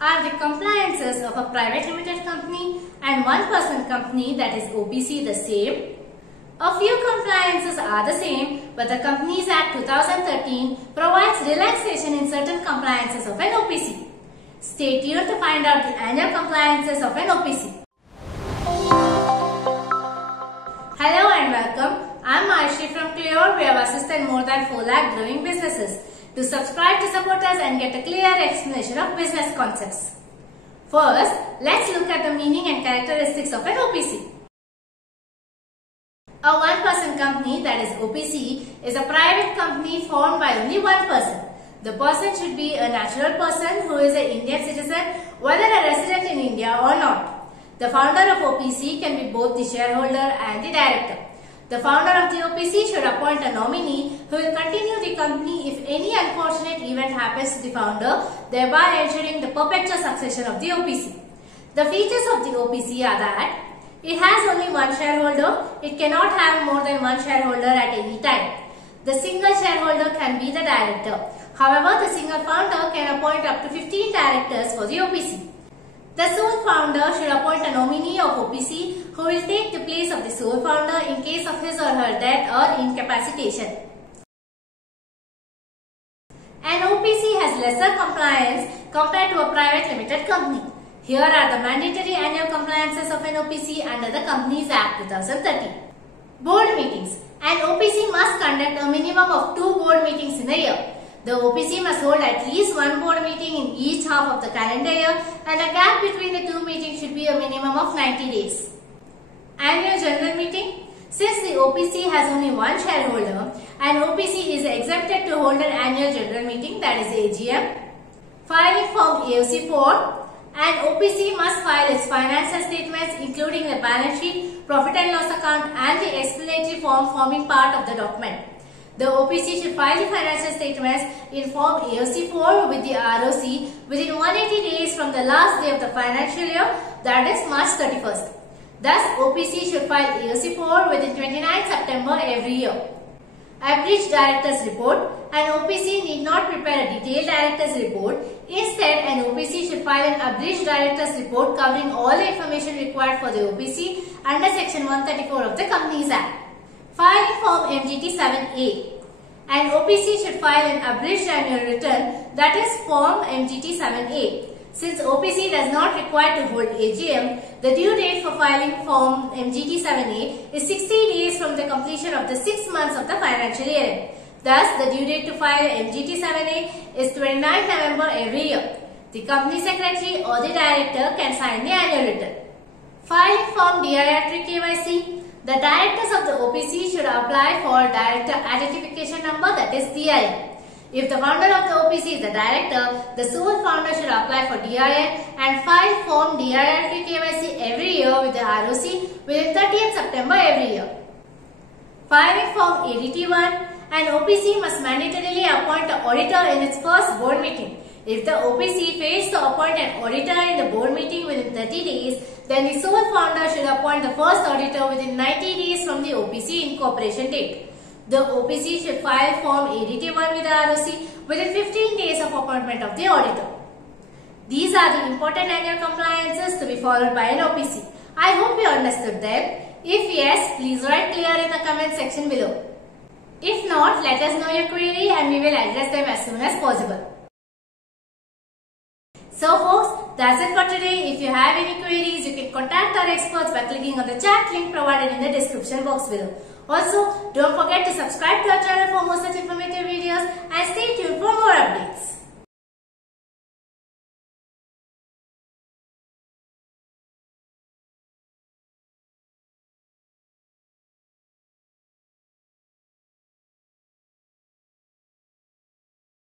are the compliances of a private limited company and one-person company, that is OPC, the same? A few compliances are the same, but the Companies Act 2013 provides relaxation in certain compliances of an OPC. Stay tuned to find out the annual compliances of an OPC. Hello and welcome. I am Ayushi from Clear. We have assisted more than 4 lakh growing businesses. To subscribe to support us and get a clear explanation of business concepts. First, let's look at the meaning and characteristics of an OPC. A one-person company, that is OPC, is a private company formed by only one person. The person should be a natural person who is an Indian citizen, whether a resident in India or not. The founder of OPC can be both the shareholder and the director. The founder of the OPC should appoint a nominee who will continue the company if any unfortunate event happens to the founder, thereby ensuring the perpetual succession of the OPC. The features of the OPC are that it has only one shareholder, it cannot have more than one shareholder at any time. The single shareholder can be the director. However, the single founder can appoint up to 15 directors for the OPC. The sole founder should appoint a nominee of OPC who will take the place of the sole founder in case of his or her death or incapacitation. An OPC has lesser compliance compared to a private limited company. Here are the mandatory annual compliances of an OPC under the Companies Act 2013. Board meetings. An OPC must conduct a minimum of 2 board meetings in a year. The OPC must hold at least 1 board meeting in each half of the calendar year, and a gap between the 2 meetings should be a minimum of 90 days. Annual General Meeting. Since the OPC has only one shareholder, an OPC is exempted to hold an Annual General Meeting, that is AGM. Filing Form AOC 4. An OPC must file its financial statements including the balance sheet, profit and loss account and the explanatory form forming part of the document. The OPC should file the financial statements in Form AOC 4 with the ROC within 180 days from the last day of the financial year, that is March 31st. Thus, OPC should file AOC 4 within 29 September every year. Abridged Directors Report. An OPC need not prepare a detailed Directors Report. Instead, an OPC should file an Abridged Directors Report covering all the information required for the OPC under Section 134 of the Companies Act. Filing Form MGT 7A. An OPC should file an Abridged Annual Return, that is Form MGT 7A. Since OPC does not require to hold AGM, the due date for filing Form MGT 7A is 60 days from the completion of the 6 months of the financial year. Thus, the due date to file MGT 7A is 29th November every year. The company secretary or the director can sign the annual return. Filing Form DIR 3KYC. The directors of the OPC should apply for Director Identification Number, that is DIN. If the founder of the OPC is the director, the sole founder should apply for DIN and file Form DIR 3KYC every year with the ROC within 30th September every year. Filing Form ADT1. An OPC must mandatorily appoint an auditor in its first board meeting. If the OPC fails to appoint an auditor in the board meeting within 30 days, then the sole founder should appoint the first auditor within 90 days from the OPC incorporation date. The OPC should file Form ADT1 with the ROC within 15 days of appointment of the auditor. These are the important annual compliances to be followed by an OPC. I hope you understood them. If yes, please write clear in the comment section below. If not, let us know your query and we will address them as soon as possible. So folks, that's it for today. If you have any queries, you can contact our experts by clicking on the chat link provided in the description box below. Also, don't forget to subscribe to our channel for more such informative videos and stay tuned for more updates.